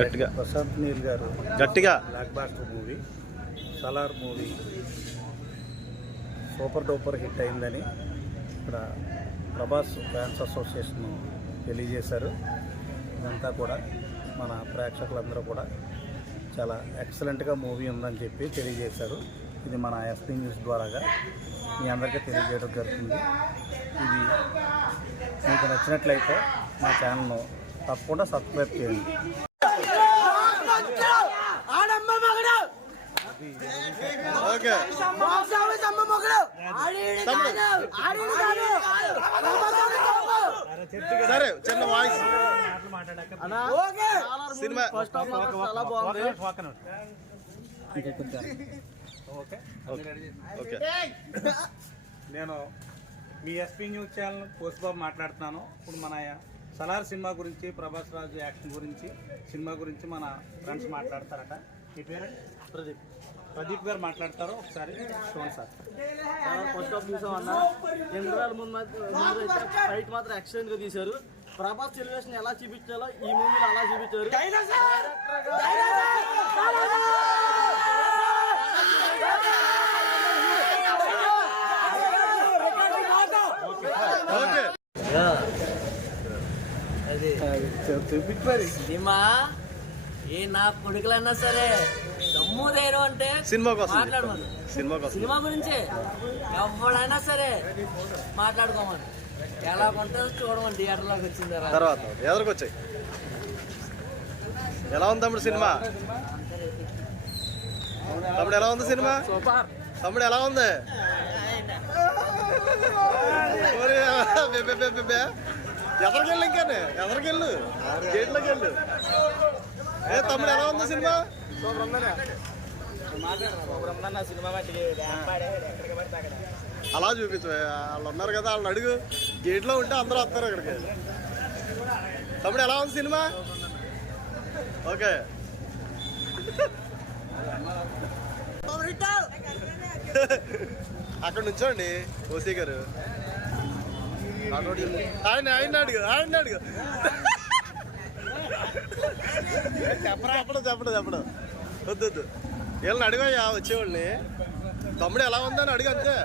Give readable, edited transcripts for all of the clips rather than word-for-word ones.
గట్టిగా ప్రశాంత్ నీల్ గారు గట్టిగా blockbuster movie Salaar movie super duper hit అయిందని ఇక్కడ ప్రభాస్ ఫ్యాన్స్ అసోసియేషన్ తెలియజేశారు. ఇదంతా కూడా మన ప్రేక్షకులందరూ కూడా చాలా ఎక్సలెంట్గా మూవీ ఉందని చెప్పి తెలియజేశారు. ఇది మన ఎస్పీ న్యూస్ ద్వారాగా మీ అందరికీ తెలియజేయడం జరుగుతుంది. ఇది మీకు నచ్చినట్లయితే మా ఛానల్ను తప్పకుండా సబ్స్క్రైబ్ చేయండి. ఓకే సరే చిన్న వాయిస్ సినిమా ఓకే నేను మీ ఎస్పీ న్యూస్ ఛానల్ పోస్ట్ బాబు మాట్లాడుతున్నాను. ఇప్పుడు మన సలార్ సినిమా గురించి, ప్రభాస్ రాజు యాక్షన్ గురించి, సినిమా గురించి మన ఫ్రెండ్స్ మాట్లాడతారట. మీ పేరు? ప్రదీప్ గారు మాట్లాడతారు. ఒకసారి చూడండి సార్. ఫస్ట్ ఆఫ్ చూసామన్నా జనరల్ ముందు ఫైట్ మాత్రం ఎక్సలెంట్ గా తీశారు. ప్రభాస్ ఎలివేషన్ ఎలా చూపించాలో ఈ మూవీలో అలా చూపించారు. సినిమా ఏ నా కొడుకులన్నా సరే దమ్ము ధైర్యం అంటే సినిమా కోసం మాట్లాడమని, సినిమా గురించి ఎవడైనా సరే మాట్లాడుకోమని, ఎలా కొంటే చూడమని థియేటర్లోకి వచ్చిన తర్వాత ఎదురుకు వచ్చాయి. ఎలా ఉంది తమ్ముడు సినిమా? తమ్ముడు ఎలా ఉంది సినిమా? తమ్ముడు ఎలా ఉంది? ఎదరికెళ్ళు, ఇంకానే ఎదరికెళ్ళు, గేట్లోకి వెళ్ళు. ఏ తమ్ముడు ఎలా ఉంది సినిమా? అలా చూపించు. వాళ్ళు ఉన్నారు కదా, వాళ్ళని అడుగు. గేట్లో ఉంటే అందరూ వస్తారు అక్కడికి. తమ్ముడు ఎలా ఉంది సినిమా? ఓకే అక్కడ నుంచోండి ఓసీ గారు. ఆయన అడుగు, ఆయన అడుగు. చెప్పడం వద్దు. వీళ్ళని అడిగాయా వచ్చేవాళ్ళని. తమ్ముడు ఎలా ఉందని అడుగు అంతే.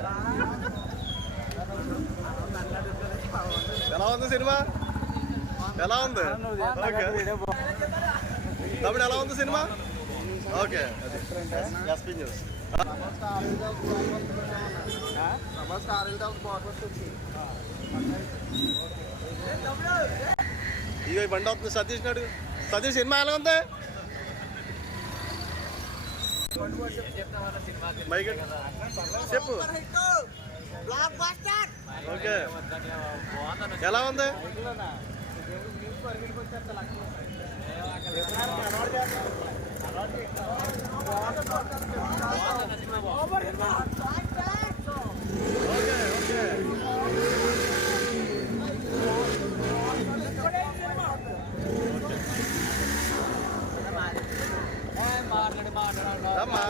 ఎలా ఉంది సినిమా? ఎలా ఉంది? ఓకే తమ్ముడు ఎలా ఉంది సినిమా? Okay SP news. ఇక బండి అవుతుంది. సతీష్ అడుగు. సతీష్ సినిమా ఎలా ఉంది? చెప్పు. ఓకే ఎలా ఉంది? అమ్మా